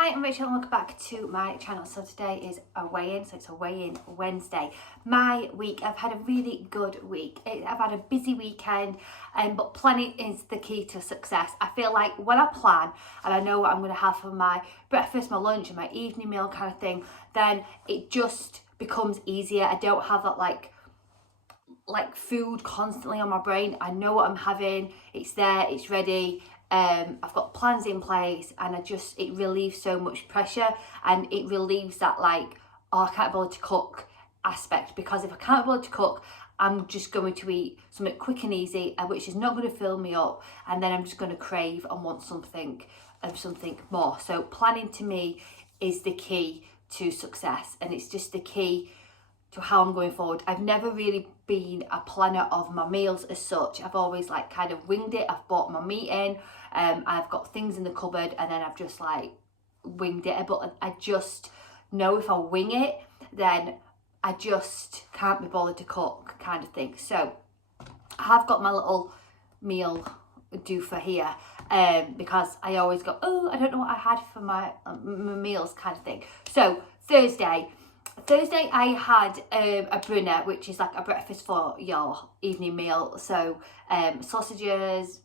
Hi, I'm Rachel and welcome back to my channel. So today is a weigh-in, so it's a weigh-in Wednesday. My week, I've had a really good week. I've had a busy weekend, but planning is the key to success. I feel like when I plan and I know what I'm going to have for my breakfast, my lunch and my evening meal kind of thing, then it just becomes easier. I don't have that like food constantly on my brain. I know what I'm having, it's there, it's ready. I've got plans in place, and it relieves so much pressure, and it relieves that like, oh, I can't bother to cook aspect, because if I can't bother to cook, I'm just going to eat something quick and easy, which is not going to fill me up, and then I'm just going to crave and want something more. So planning to me is the key to success, and it's just the key to how I'm going forward. I've never really been a planner of my meals as such. I've always like kind of winged it. I've bought my meat in, I've got things in the cupboard, and then I've just like winged it. But I just know if I wing it, then I just can't be bothered to cook kind of thing. So I have got my little meal do for here, because I always go, oh, I don't know what I had for my meals kind of thing. So Thursday I had a brunner, which is like a breakfast for your evening meal. So sausages,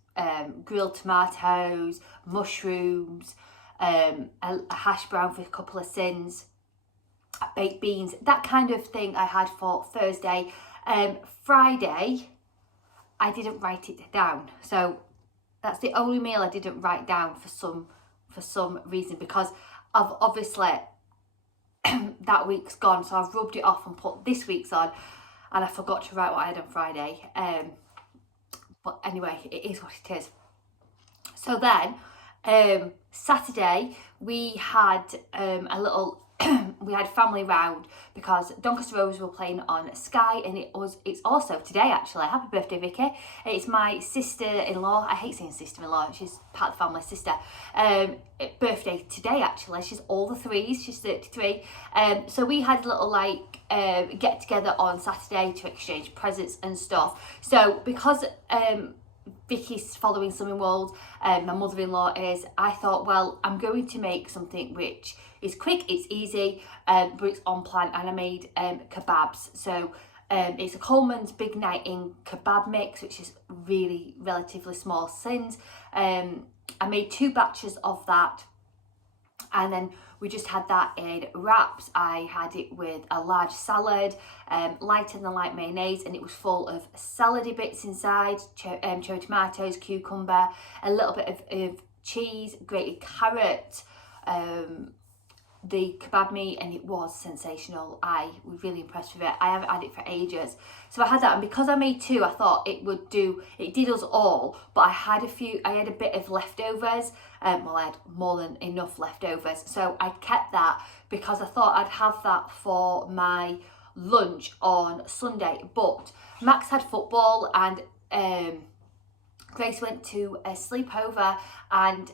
grilled tomatoes, mushrooms, a hash brown for a couple of sins, baked beans, that kind of thing I had for Thursday. Friday, I didn't write it down. So that's the only meal I didn't write down for some reason, because I've obviously that week's gone, so I've rubbed it off and put this week's on, and I forgot to write what I had on Friday. But anyway, it is what it is. So then Saturday we had a little we had family round, because Doncaster Rovers were playing on Sky, and it's also today actually. Happy birthday, Vicky. It's my sister-in-law. I hate saying sister-in-law, she's part of the family, sister. Birthday today actually. She's all the threes, she's 33. So we had a little like get together on Saturday to exchange presents and stuff. So because Vicky's following Slimming World, my mother-in-law is, I thought, well, I'm going to make something which is quick, it's easy, but it's on plan, and I made kebabs. So it's a Coleman's Big Night In kebab mix, which is really relatively small sins. I made 2 batches of that, and then we just had that in wraps. I had it with a large salad, lighter than light mayonnaise, and it was full of salady bits inside, cherry tomatoes, cucumber, a little bit of cheese, grated carrot, the kebab meat, and it was sensational. I was really impressed with it. I haven't had it for ages. So I had that, and because I made 2, I thought it did us all, but I had a bit of leftovers. Well, I had more than enough leftovers, so I kept that because I thought I'd have that for my lunch on Sunday. But Max had football, and Grace went to a sleepover, and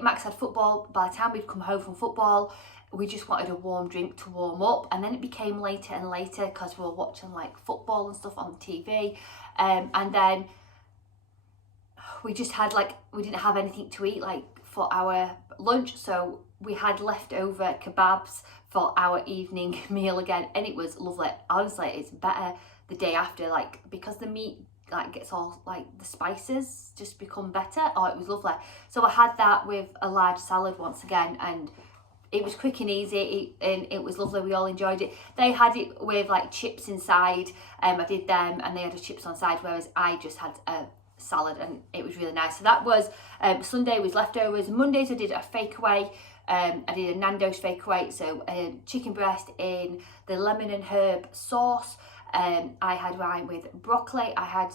Max had football. By the time we'd come home from football, we just wanted a warm drink to warm up, and then it became later and later because we were watching like football and stuff on TV, and then we just had we didn't have anything to eat like for our lunch, so we had leftover kebabs for our evening meal again, and it was lovely. Honestly, it's better the day after, like, because the meat gets all the spices just become better. Oh, it was lovely. So I had that with a large salad once again, and it was quick and easy, and it was lovely. We all enjoyed it. They had it with like chips inside. I did them, and they had the chips on side, whereas I just had a salad, and it was really nice. So that was Sunday was leftovers. Mondays I did a fakeaway. I did a Nando's fakeaway, so chicken breast in the lemon and herb sauce. I had mine with broccoli. I had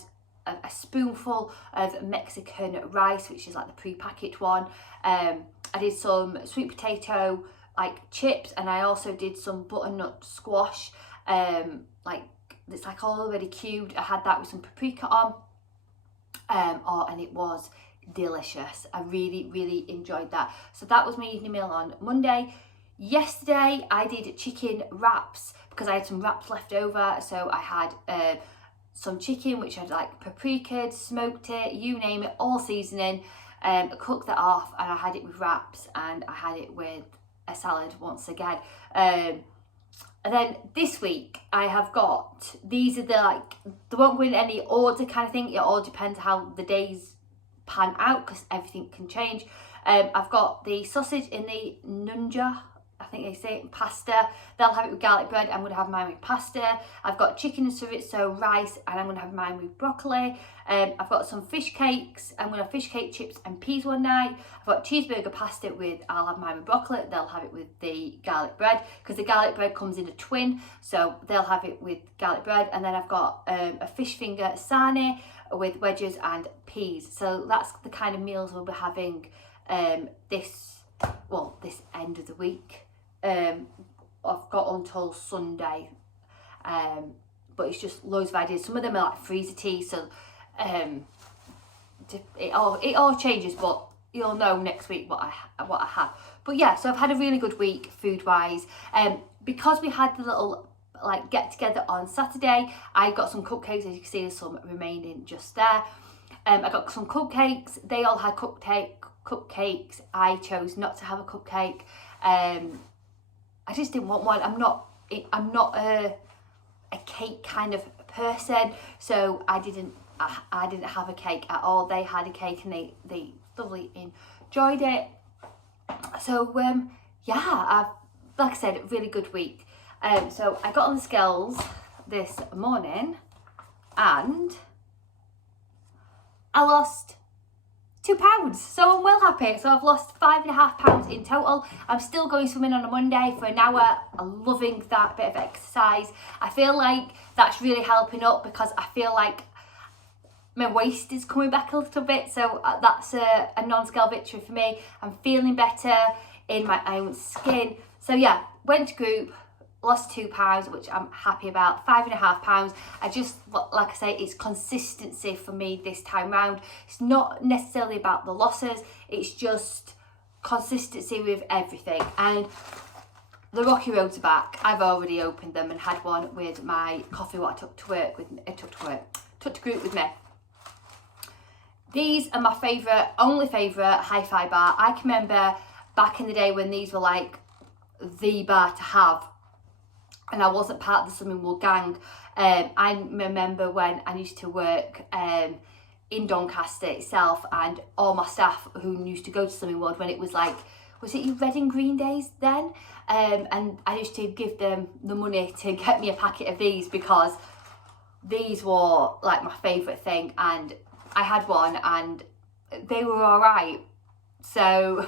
a spoonful of Mexican rice, which is like the pre-packaged one. I did some sweet potato chips, and I also did some butternut squash, it's like already cubed. I had that with some paprika on, and it was delicious. I really enjoyed that. So that was my evening meal on Monday. Yesterday I did chicken wraps because I had some wraps left over. So I had some chicken which I'd paprika, smoked it, you name it, all seasoning, cooked that off, and I had it with wraps, and I had it with a salad once again. And then this week I have got, these are they won't go in any order kind of thing. It all depends how the days pan out because everything can change. I've got the sausage in the nunja, I think they say it, pasta. They'll have it with garlic bread. I'm going to have mine with pasta. I've got chicken and chorizo rice, and I'm going to have mine with broccoli. I've got some fish cakes. I'm going to have fish cake, chips and peas one night. I've got cheeseburger pasta with, I'll have mine with broccoli. They'll have it with the garlic bread because the garlic bread comes in a twin, so they'll have it with garlic bread. And then I've got a fish finger sarnie with wedges and peas. So that's the kind of meals we'll be having this end of the week. I've got until Sunday, but it's just loads of ideas. Some of them are like freezer tea, so it all changes, but you'll know next week what I have. But yeah, so I've had a really good week food wise. Because we had the little get together on Saturday, I got some cupcakes. As you can see, there's some remaining just there. I got some cupcakes. They all had cupcakes. I chose not to have a cupcake. I just didn't want one. I'm not a cake kind of person, so I didn't have a cake at all. They had a cake and they thoroughly enjoyed it. So yeah, like I said, really good week. So I got on the scales this morning and I lost 2 pounds, so I'm well happy. So I've lost 5.5 pounds in total. I'm still going swimming on a Monday for an hour. I'm loving that bit of exercise. I feel like that's really helping up because I feel like my waist is coming back a little bit, so that's a non-scale victory for me. I'm feeling better in my own skin. So yeah, went to group, lost 2 pounds, which I'm happy about. 5.5 pounds. I just, like I say, it's consistency for me this time round. It's not necessarily about the losses, it's just consistency with everything. And the Rocky Roads are back. I've already opened them and had one with my coffee what I took to work with me, took to group with me. These are my only favourite hi-fi bar. I can remember back in the day when these were like the bar to have, and I wasn't part of the Slimming World gang. I remember when I used to work in Doncaster itself, and all my staff who used to go to Slimming World when it was like, was it your red and green days then? And I used to give them the money to get me a packet of these because these were like my favourite thing, and I had one and they were alright. So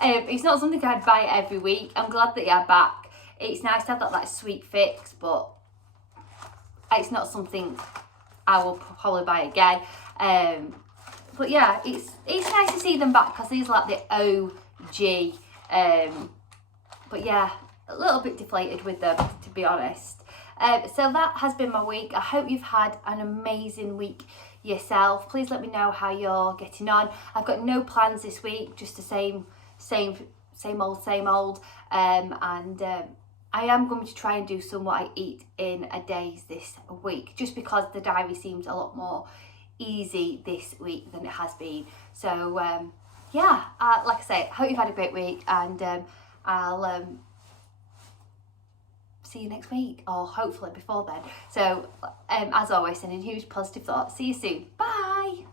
it's not something I'd buy every week. I'm glad that they are back. It's nice to have that sweet fix, but it's not something I will probably buy again. But yeah, it's nice to see them back because these are like the OG. But yeah, a little bit deflated with them, to be honest. So that has been my week. I hope you've had an amazing week yourself. Please let me know how you're getting on. I've got no plans this week, just the same old. I am going to try and do some what I eat in a day this week, just because the diary seems a lot more easy this week than it has been. So yeah, like I say, I hope you've had a great week, and I'll see you next week, or hopefully before then. So as always, sending huge positive thoughts. See you soon. Bye.